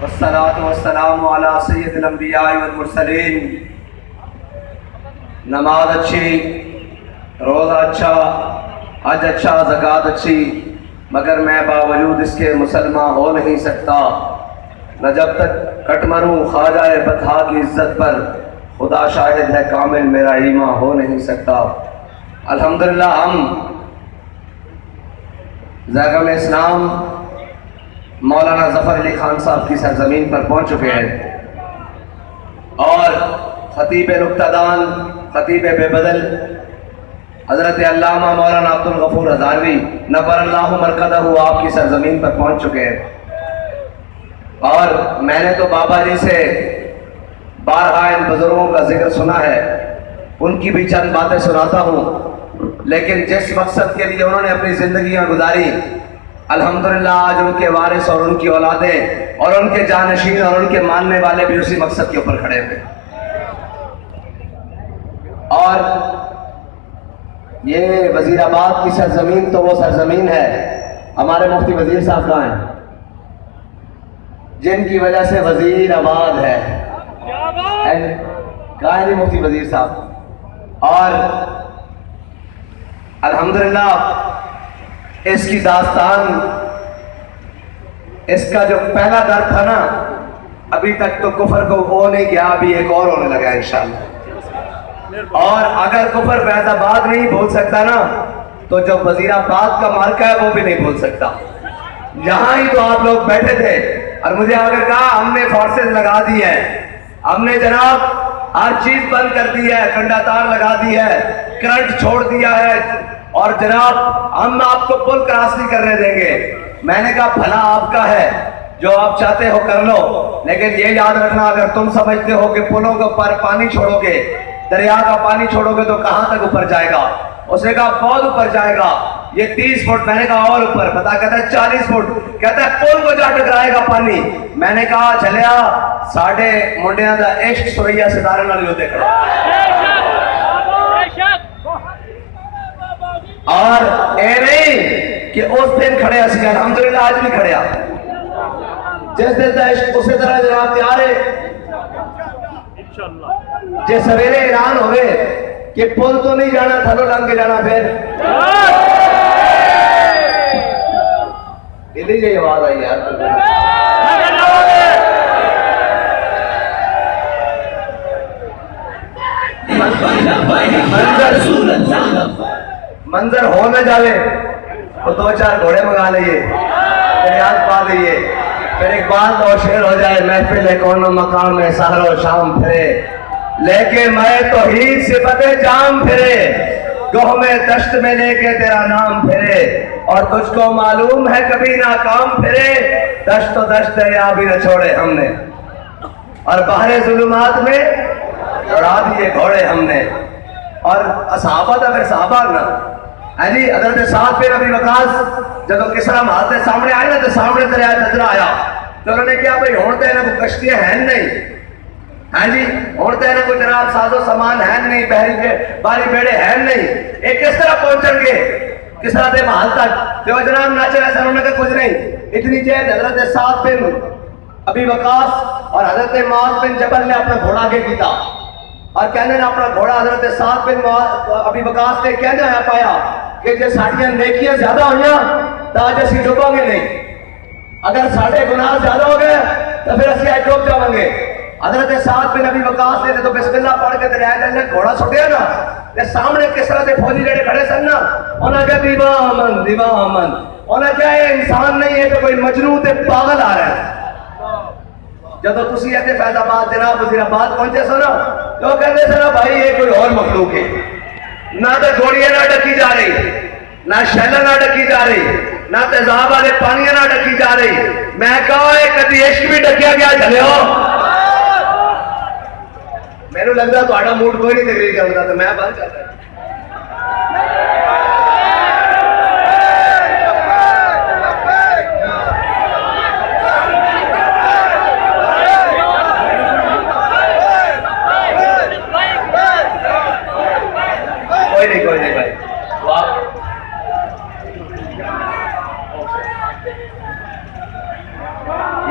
والصلاة والسلام علی سید الانبیاء والمرسلین۔ نماز اچھی، روزہ اچھا، حج اچھا، زکوٰۃ اچھی، مگر میں باوجود اس کے مسلمان ہو نہیں سکتا۔ نہ جب تک کٹ مروں خواجہ بطحا کی عزت پر، خدا شاہد ہے کامل میرا ایمان ہو نہیں سکتا۔ الحمدللہ ہم زیغم اسلام مولانا ظفر علی خان صاحب کی سرزمین پر پہنچ چکے ہیں، اور خطیب نکتہ خطیب بے بدل حضرت علامہ مولانا عبدالغفور ہزاروی نور اللہ مرقدہ آپ کی سرزمین پر پہنچ چکے ہیں۔ اور میں نے تو بابا جی سے بارہا ان بزرگوں کا ذکر سنا ہے، ان کی بھی چند باتیں سناتا ہوں، لیکن جس مقصد کے لیے انہوں نے اپنی زندگیاں گزاری، الحمدللہ آج ان کے وارث اور ان کی اولادیں اور ان کے جانشین اور ان کے ماننے والے بھی اسی مقصد کے اوپر کھڑے ہوئے۔ اور یہ وزیر آباد کی سرزمین تو وہ سرزمین ہے، ہمارے مفتی وزیر صاحب کہاں ہیں، جن کی وجہ سے وزیر آباد ہے، کہاں ہے جی مفتی وزیر صاحب؟ اور الحمدللہ اس کی داستان، اس کا جو پہلا در تھا نا، ابھی تک تو کفر کو وہ نہیں گیا، ابھی ایک اور ہونے لگا انشاءاللہ۔ اور اگر کفر فیض آباد نہیں بھول سکتا نا، تو جو وزیر آباد کا مارکہ ہے وہ بھی نہیں بھول سکتا۔ یہاں ہی تو آپ لوگ بیٹھے تھے اور مجھے اگر کہا ہم نے فورسز لگا دی ہے، ہم نے جناب ہر چیز بند کر دی ہے، کنڈا تار لگا دی ہے، کرنٹ چھوڑ دیا ہے، اور جناب ہم آپ کو پل کراس نہیں کرنے دیں گے، میں نے کہا بھلا آپ کا ہے، جو آپ چاہتے ہو کر لو، لیکن یہ یاد رکھنا اگر تم سمجھتے ہو کہ پلوں کے اوپر پانی چھوڑو گے، دریا کا پانی چھوڑو گے تو کہاں تک اوپر جائے گا؟ اس نے کہا بہت اوپر جائے گا، یہ 30 فٹ، میں نے کہا اور اوپر، پتا کہتا ہے 40 فٹ، کہتا ہے پل کو جا ٹکرائے گا پانی، میں نے کہا چلیا ساڑھے منڈیاں دا عشق سوریا ستارے نال یوں دیکھ رہا۔ اور اے نہیں کہ اس دن کھڑے اسی، الحمدللہ آج بھی کھڑے آپ، جس دن دا عشق اسی طرح جناب تیار ہے، جے سویرے اعلان ہوئے کہ پل تو نہیں جانا، تھلو لنگ کے جانا، پھر دلی جی آواز آئی یار، منظر ہو نہ جاوے تو 2-4 گھوڑے منگا لئیے، ریاض پا لئیے، پھر ایک بات اور شعر ہو جائے، محفل کون مقام میں سحر و شام پھرے، لیکن میں توحید صفت جام پھرے، گوہ میں دشت میں لے کے تیرا نام پھرے، اور تجھ کو معلوم ہے کبھی ناکام پھرے، دشت و دشت دریا بھی نہ چھوڑے ہم نے، اور بحر ظلمات میں اڑا دیے گھوڑے ہم نے۔ اور صحابہ تھا، پھر صحابہ نا جی حضرت سعد بن ابی وقاص جب کسرا مہاد کے سامنے آئے نا، تو سامنے دریا دجلہ آیا، تو انہوں نے کیا بھئی ہونتے ہیں نا کوئی کشتیاں ہیں نہیں، ہاں جی ہونتے ہیں نا کوئی جناب ساز و سامان ہے نہیں، باری بیڑے ہیں نہیں، ایک کس طرح پہنچیں گے کسرا دے محل تک؟ جو جناب ناچے ایسا انہوں نے کہا کچھ نہیں، اتنی جہد حضرت سعد بن ابی وقاص اور حضرت معاذ بن جبل نے اپنا گھوڑا آگے کیتا، اور کہنے نے اپنا گھوڑا حضرت سعد بن ابی وقاص نے کہنے آیا پایا کہ جے ساڑھیاں نیکیاں زیادہ ہوئیاں تو آج اسی ڈوبوں گے نہیں، اگر ساڑھے گناہ زیادہ ہو گئے تو پھر اسی آج ڈوب جاؤں گے۔ حضرت سعد بن ابی وقاص نے تو بسم اللہ پڑھ کے دریائے دل نے گھوڑا چھوٹیا نا، تے سامنے کس طرح سے فوجی جڑے کھڑے سن نا، انہاں کہا دیوا امن دیوا امن، انہاں کہا یہ انسان نہیں ہے تو کوئی مجنون تے پاگل آ رہا ہے۔ جب تسی ایتھے فیض آباد جناب وزیر آباد پہنچے سو نا، تو کہتے سنا بھائی یہ کوئی اور مخلوق ہے، نہ تو گھوڑیاں نہ ڈکی جا رہی، نہ شیلہ نہ ڈکی جا رہی، نہ تیزاب والے پانیاں نہ ڈکی جا رہی، میں کہا ایک کدی عشق بھی ڈکیا گیا چلے ہو۔ میں نے لگتا تو آڑا موڈ کوئی نہیں تقریر کرتا تو میں بند کرتا۔ کوئی نہیں بھائی،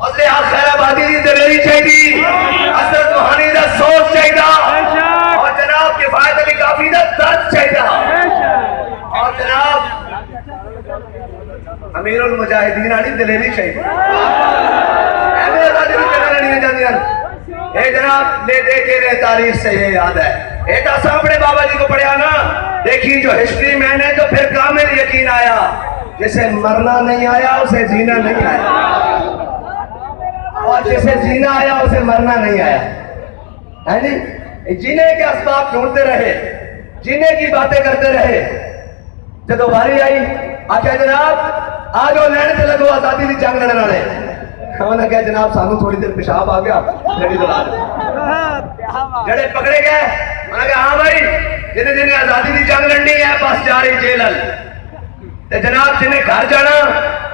فضل خیر آبادی کی دلیری چاہیے، حضرت روحانی کا سوچ چاہیے، اور جناب کفایت علی کافی کا درد چاہیے، اور جناب امیر المجاہدین والی دلیری چاہیے۔ ایویں آزادی کی جگہ نہیں جاندی ہیں۔ اے جناب لے دے کے نے تاریخ سے یہ یاد ہے، ایک ایسا اپنے بابا جی کو پڑھیا نا، دیکھی جو ہسٹری میں نے تو پھر کامل یقین آیا، جسے مرنا نہیں آیا اسے جینا نہیں آیا، اور جسے جینا آیا اسے مرنا نہیں آیا، ہے نہیں؟ جینے کے اسباب ڈھونڈتے رہے، جینے کی باتیں کرتے رہے، جدو باری آئی آخیا جناب آجو لین سے لگو آزادی کی جنگ لڑنے والے، انہوں نے کہا جناب سانو تھوڑی دیر پیشاب آ گیا لڑی تو لا دو، جڑے پکڑے گئے انہوں نے کہا ہاں بھائی جنہیں جنہیں آزادی کی جنگ لڑنی ہے بس جا رہی جیل، جناب جنہیں گھر جانا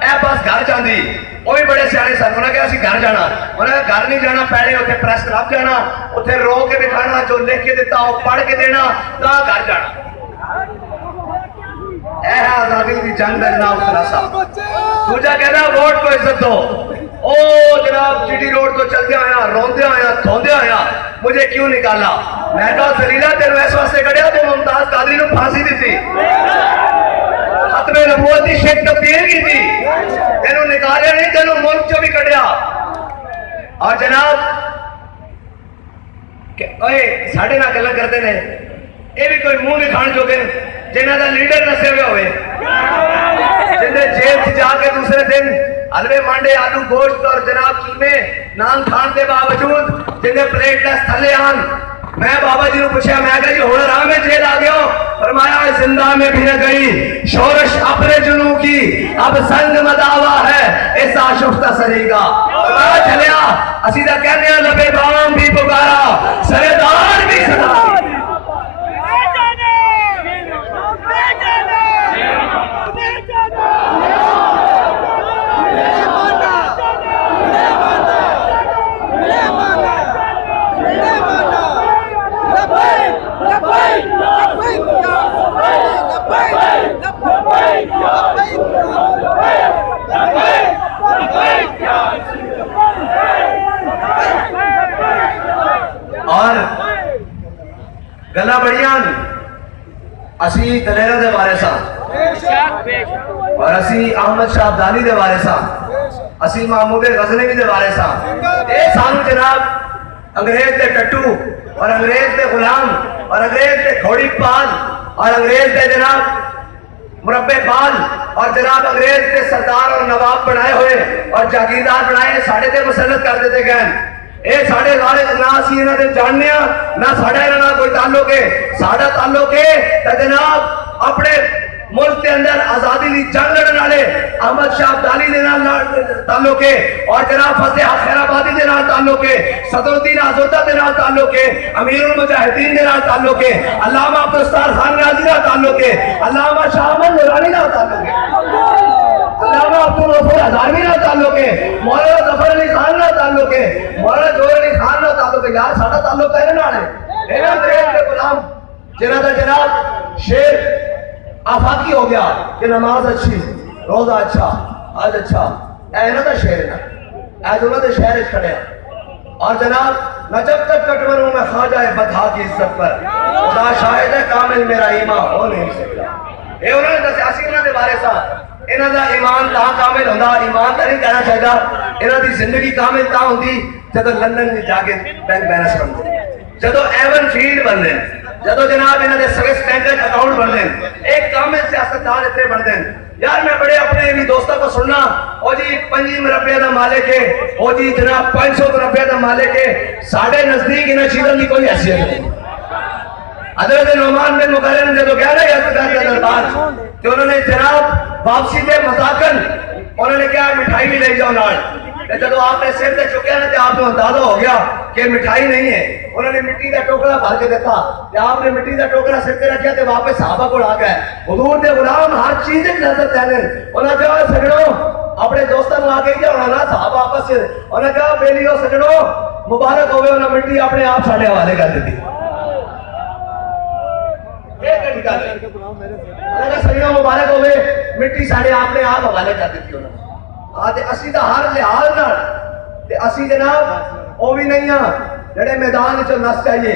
اے بس گھر جاندی، وہ بھی بڑے سیانے سن، انہوں نے کہا اسی گھر جانا، انہوں نے کہا گھر نہیں جانا، پہلے اتنے پریس کلب جانا، اتنے رو کے دکھانا، جو لکھ کے دیتا وہ پڑھ کے دینا، تا گھر جانا۔ اے ہے آزادی کی جنگ کا جناب خلاصہ۔ دوجا کہنا ووٹ کو عزت دو، او جناب جی ٹی روڈ کو چلتے آیا، روندے آیا، دھوندے آیا، مجھے کیوں نکالا؟ میں کہا زلیلہ تیرو اس واسطے کڑیا تو ممتاز قادری نے پھانسی دی تھی، ختم نبوت کی شک تبدیل کی تھی، تینوں نکالیا نہیں، تینوں ملک چو بھی کڑیا۔ اور جناب ساڑھے نہ گلا کرتے ہیں، یہ بھی کوئی منہ نہیں کھان جو گئے جنہاں دا لیڈر نسے ہوئے ہوئے، جنہیں جیل سے جا کے دوسرے دن حلوے مانڈے آلو گوشت اور جناب کیمے نان کھان دے باوجود جنہیں پلیٹ ٹیسٹ تھلے آن، میں بابا جی نے پوچھا، میں کہا جی ہونا راہ میں جیل آ گیا ہوں، فرمایا زندہ میں بھی نہ گئی، شورش اپنے جنوں کی اب سنگ مداوا ہے ایسا شفتہ سری کا، فرمایا چلیا اسی دا کہنے ہیں لبے بام بھی پکارا سردار بھی صدا دی۔ اور گلا بڑیاں اسی دلیرہ دے بارے سا، اور اسی احمد شاہ عبدالی دے بارے سا، اسی محمود غزنوی دے بارے سا، اے سانو جناب انگریز دے ٹٹو اور انگریز دے غلام اور انگریز دے گھوڑی پال اور انگریز دے جناب مربع پال اور جناب انگریز دے سردار اور نواب بنائے ہوئے اور جاگیردار بنائے ساڑھے دے مسلط کر دیتے گئے، اے ساڑھے وارث نہ اسی انہاں دے جاننے نہ ساڑھے انہاں کوئی تعلق ہے، ساڑھا تعلق ہے تے جناب اپنے ملک کے اندر آزادی کی جنگ لڑنے والے احمد شاہ عبدالی دے نال تعلق ہے، اور جناب فضل خیر آبادی دے نال تعلق ہے، صدر الدین آزردہ دے نال تعلق ہے، امیر المجاہدین دے نال تعلق ہے، علامہ عبدالستار خان نیازی نال تعلق ہے، علامہ شاہ احمد نورانی نال تعلق ہے، علامہ عبدالغفور ہزاروی نال تعلق ہے، مولانا ظفر علی خان نال تعلق ہے، مولانا جوہر علی خان نال تعلق ہے، یار ساڈا تعلق ہے نال ہے، انہاں دے غلام جنہاں دا جناب شیر آفاقی ہو گیا کہ نماز اچھی، روزہ اچھا، آج اچھا، اے انہاں دا شیر ہے نا، اے انہاں دے شہر اچ کھڑیا، اور جناب نہ جب تک کٹوروں میں خواجہ بدھا کی عزت پر خدا شاہد ہے کامل میرا ایمان ہو نہیں سکتا، اے انہوں نے دسیا سی انہاں دے بارے سا، انہاں دا ایمان تا کامل ہوندا، ایمان تا نہیں کہنا چاہیدا، انہاں دی زندگی کامل تا ہوندی جدو لندن میں جا کے بینک بیلنس بندے، جدو ایون فیلڈ بندے، جدو جناب انہاں دے سویس بینک اکاؤنٹ بندے، ایک کامل سیاستدان اتنے بندے۔ یار میں بڑے اپنے بھی دوستوں کو سننا، او جی 5 مربع دا مالک ہے، او جی جناب 500 مربع دا مالک ہے، ساڑھے نزدیک انہاں چیزوں کی کوئی حیثیت نہیں۔ حضرت نعمان بن مقرن نے جدو کہہ رہے ہیں کا دربار کہ انہوں نے جناب واپسی دے مذاکر انہوں نے کہا مٹھائی بھی لے جاؤ نال، جدو آپ نے سر تے چکیا نا تو آپ کو اندازہ ہو گیا کہ مٹھائی نہیں ہے، انہوں نے مٹی کا ٹوکرا بھر کے دیتا، آپ نے مٹی کا ٹوکرا سر تے رکھا تو واپس صحابہ کو آ گئے، حضور دے غلام ہر چیز نظر دینے، انہوں نے کہا سجنوں اپنے دوستوں کو آ کے کیا ہونا نا صحابہ آپس سے، انہوں نے کہا بیلیو سجنوں مبارک ہوئے، انہوں نے مٹی اپنے آپ ساڑھے حوالے کر دیتی، سجنوں مبارک ہوئے مٹی ساڑھے آپ نے آپ حوالے کر دیتی، آج اسی دا ہر لحاظ نال اسی جناب وہ بھی نہیں ہاں جڑے میدان چ نس چاہیے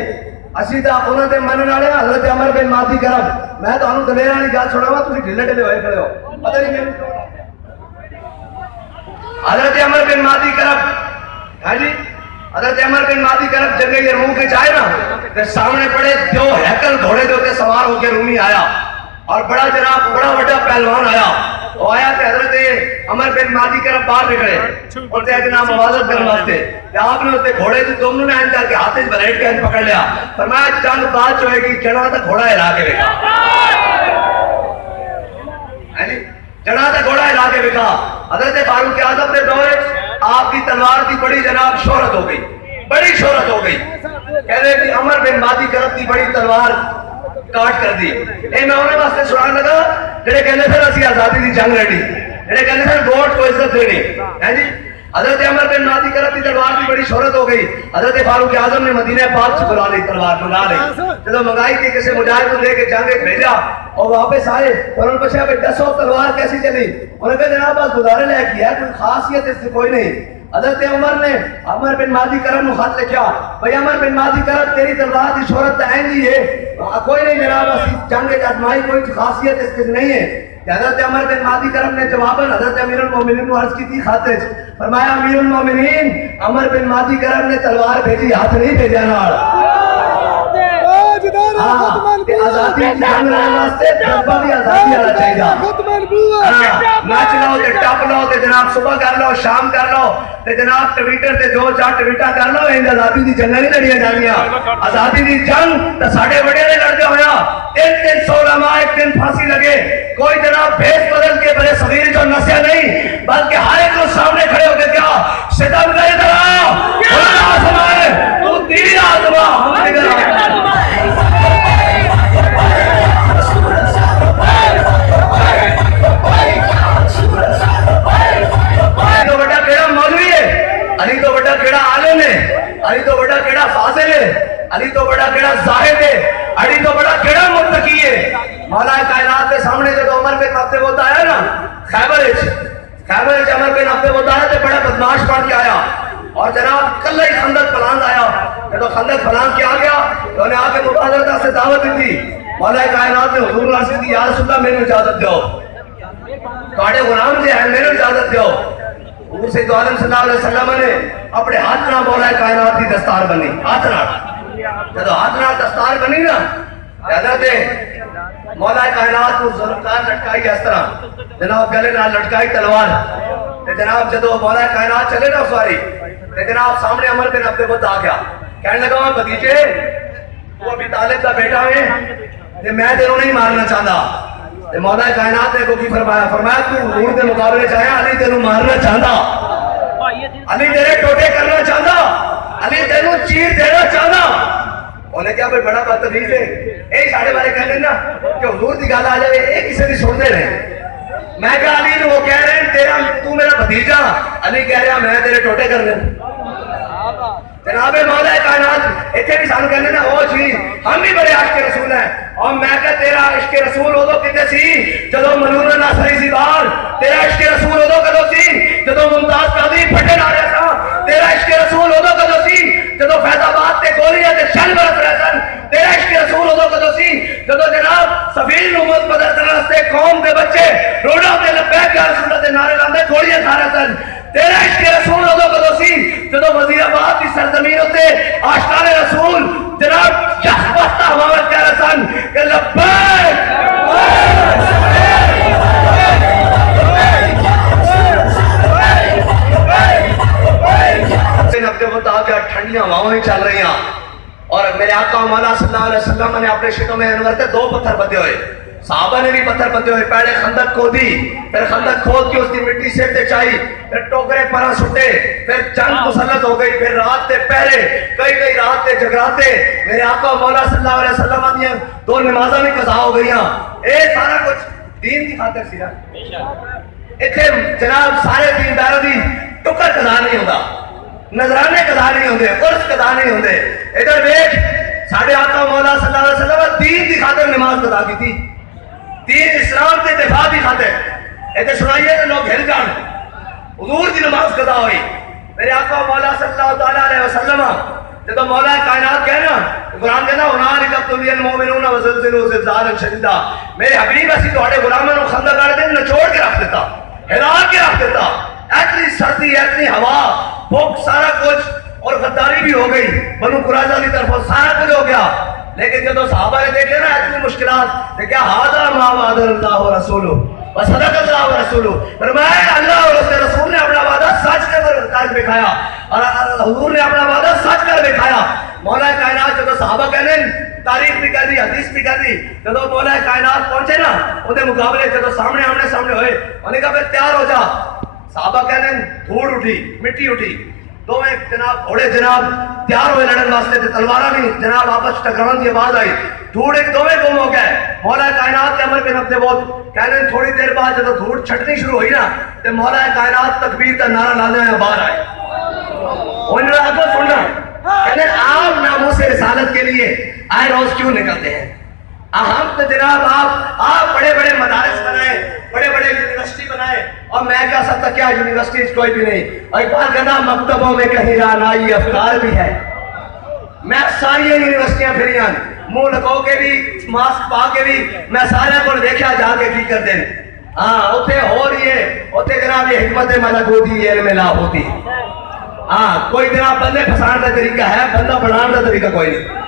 اسی تو انہوں نے منن والے حضرت عمر بن مادی کرب میں تمہیں دلیر والی گل سناواں تسی ڈھلے ڈھلے ہوئے کھڑے ہو پتہ نہیں میرے حضرت عمر بن مادی کرب ہاں جی حضرت عمر بن مادی کرب جنگ یرموک کے جائے نا تے سامنے پڑے دو ہیکل گھوڑے دے اوپر سوار ہو کے رومی آیا اور بڑا جناب بڑا بڑا پہلوان آیا وہ آیا کہ حضرت عمر بن مادی کرب باہر نکلے اور تے جناب مواظب کرنے واسطے تے آپ نے تے گھوڑے تے دونوں نے کر کے ہاتھ وچ بلیٹ کے پکڑ لیا فرمایا جنگ بات ہوئے گی جڑا تے گھوڑا ہلا کے وکھا جڑا تے گھوڑا ہلا کے وکھا حضرت فاروق اعظم کے دور آپ کی تلوار کی بڑی جناب شہرت ہو گئی بڑی شہرت ہو گئی کہتے کہ عمر بن مادی کرب کی بڑی تلوار کاٹ کر دی اے میں انہیں واسطے سنان لگا جڑے کہنے پھر اسی آزادی دی جنگ لڑی جڑے کہنے پھر ووٹ کو عزت دینی ہے جی حضرت عمر بن مادی کرب کی تلوار کی بڑی شہرت ہو گئی حضرت فاروق اعظم نے مدینہ پاک سے بلا لی تلوار منگا لی جب منگائی تھی کسی مجاہد کو لے کے جنگ بھیجا اور واپس آئے اور انہوں نے پوچھا کہ دسو تلوار کیسی چلی انہوں نے کہا جناب بس گزارے لے کی ہے کوئی خاصیت اس سے کوئی نہیں حضرت عمر نے عمر بن مادی کرب نے خط لکھا بھئی عمر بن مادی کرب تیری تلوار کی شہرت تائیں گی ہے کوئی نہیں جناب اسی جنگ اجمائی کوئی خاصیت اس کی نہیں ہے حضرت عمر بن مادی کرب نے جواباً حضرت امیر المومنین کو عرض کی تھی خاطر فرمایا امیر المومنین عمر بن مادی کرب نے تلوار بھیجی ہاتھ نہیں بھیجا نال آزادی کی جنگ لڑنے واسطے جذبہ بھی آزادی والا چاہیے ناچ لو تے ٹپ لو تے جناب صبح کر لو شام کر لو تے جناب ٹویٹر تے جو چاہ ٹویٹا کر لو ان آزادی دی جنگ نہیں لڑیاں جانیاں آزادی دی جنگ تے ساڈے بڑے نے لڑدے ہویا 300 علماء ایک دن پھانسی لگے کوئی جناب بھیس بدل کے بڑے صغیر جو نسیا نہیں بلکہ ہر ایک کو سامنے کھڑے ہو کے کیا ستم کرے درا خدا آزمائے تو تیری آزما ہم نگر علی تو بڑا کیڑا عالم ہے علی تو بڑا کیڑا فاضل ہے علی تو بڑا کیڑا زاہد ہے علی تو بڑا کیڑا متقی ہے مولا کائنات کے سامنے جب عمر بن عبد الوہاب آیا نا خیبر وچ عمر بن عبد الوہاب آیا تے بڑا بدماش بن کے آیا اور جناب کلہ ہی خندق پلان آیا جب خندق پلان کے آ گیا تو انہیں آ کے مبادرت سے دعوت دی مولا کائنات نے حضور عرض کی یا رسول اللہ میرے اجازت دو تواڈے غلام جو ہیں میرے اجازت دو حضور سید عالم صلی اللہ علیہ وسلم نے اپنے ہاتھ نہ مولا کائنات کی دستار بنی ہاتھ نہ جب ہاتھ نہ دستار بنی نا حضرت مولا کائنات کو ذوالفقار لٹکائی اس طرح جناب گلے نال لٹکائی تلوار جناب جدو مولا کائنات چلے نا سواری جناب سامنے عمر بن عبد الوہاب آ گیا کہنے لگا بھتیجے وہ ابھی طالب کا بیٹا ہے میں تیروں نہیں مارنا چاہتا مولا کائنات نے کو کی فرمایا تو حضور کے مقابلے چاہیا علی تینوں مارنا چاہتا علی تیرے ٹوٹے کرنا چاہتا علی تینوں چیر دینا چاہتا انہیں کیا کوئی بڑا بدتمیز ہے اے ساڑھے بارے کہہ لینا کہ حضور دی گل آ جائے ایک کسی دی سن دے رہے میں کہا علی نے وہ کہہ رہے ہیں تیرا تو میرا بھتیجا علی کہہ رہا میں تیرے ٹوٹے کر لیں جناب مولا کائنات اتنے بھی سانو کہنے نا وہ چیز ہم بھی بڑے عاشق رسول ہیں اور میں کہ تیرا عشق رسول ہو تو کتے سی جدو منور ناصری سی بار تیرا عشق رسول ہو تو کدو سی جدو ممتاز قادری پھٹے نہ رہا تھا تیرا عشق رسول ہو تو کدو سی جدو فیض آباد تے گولیاں تے شل برس رہے سن تیرا عشق رسول ہو تو کدو سی جدو جناب سبیل نمت بدر کرنے واسطے قوم دے بچے روڈاں تے لبیک یا رسول اللہ دے نعرے لاندے گولیاں کھا رہے سن تیرا عشق رسول ہو تو کدو سی جدو وزیر آباد کی سرزمین ہوتے آشکار رسول جناب یخبستہ ہمارت کہہ رہے سن کہ لبیک ٹھنڈیاں ہواؤں چل رہی ہیں اور میرے آقا مولا صلی اللہ علیہ وسلم نے اپنے شکم میں انور کے 2 پتھر بدے ہوئے صحابہ نے بھی پتھر بدے ہوئے پہلے خندق کو دی پھر خندق کھود کے اس کی مٹی سیٹے چاہی پھر ٹوکرے پرا سٹے پھر جنگ مسلط ہو گئی پھر رات تے پہرے کئی رات تے جگراتے میرے آقا مولا صلی اللہ علیہ وسلم نے 2 نمازاں بھی قضا ہو گئی اے سارا کچھ دین کی خاطر سی اتنے جناب سارے دیندار دی ٹکر قضا نہیں ہوتا نظرانے قضا نہیں ہوندے عرس قضا نہیں ہوندے ادھر دیکھ ساڈے آقا مولا صلی اللہ علیہ وسلم دین دی خاطر نماز قضا کی تھی دین اسلام کے دفاع کی خاطر ادھر سنائیے کہ لوگ ہل جان حضور دی نماز قضا ہوئی میرے آقا مولا صلی اللہ تعالیٰ علیہ وسلم جب مولا کائنات کہنا قرآن کہنا ہنالک ابتلی المؤمنون وزلزلوا زلزالا شدیدا، میرے حبیب اسی تواڈے غلاماں نوں خندق والے دن نچوڑ کے رکھ دیتا، ہلا کے رکھ دیتا، اتنی سردی اتنی ہوا بھوک سارا کچھ، اور غداری بھی ہو گئی بنو قریظہ کی طرف سارا کچھ ہو گیا، لیکن جب صحابہ نے دیکھے نا اتنی مشکلات کہ کیا ھذا ما وعد اللہ ورسولہ وصدق اللہ ورسولہ، فرمایا اللہ اور اس کے رسول نے اپنا وعدہ سچ کر دکھایا اور حضور نے اپنا وعدہ سچ کر دکھایا۔ مولا کائنات جب صحابہ کہنے تاریخ بھی کہہ دی حدیث بھی کہہ دی، جب مولا کائنات پہنچے نا انہیں مقابلے جب سامنے آمنے سامنے ہوئے انہوں نے کہا پھر تیار ہو جا، صحابہ کہنے دھوڑ اٹھی مٹی اٹھی، دو میں جناب گھوڑے جناب تیار ہوئے لڑن واسطے تے تلوارا بھی جناب آپس ٹکراون کی آواز آئی، دھوڑ ایک دو میں گم ہو گئے، مولا کائنات کے امر کے نفتے بہت کہنے تھوڑی دیر بعد جب دھوڑ چھٹنی شروع ہوئی نا تے مولا کائنات تکبیر کا نعرہ لانے ہیں باہر آئے، انہوں نے آگے سننا کہنے آپ ناموس رسالت کے لیے آئے روز کیوں نکلتے ہیں؟ ہم تو جناب آپ بڑے بڑے مدارس بنائے، بڑے بڑے یونیورسٹی بنائے، اور میں کہہ سکتا کیا یونیورسٹیز کوئی بھی نہیں، اور ایک بار کہنا مکتبوں میں کہیں رانائی افکار بھی ہے، میں ساری یونیورسٹیاں پھریاں منہ لگو کے بھی ماسک پا کے بھی میں سارے کو دیکھا جا کے کی کر دیں، ہاں اتنے ہو رہی ہے اتنے جناب یہ حکمت ملکوتی علم لا ہوتی، ہاں کوئی جناب بندے پھسان کا طریقہ ہے، بندہ بڑھان کا طریقہ کوئی نہیں،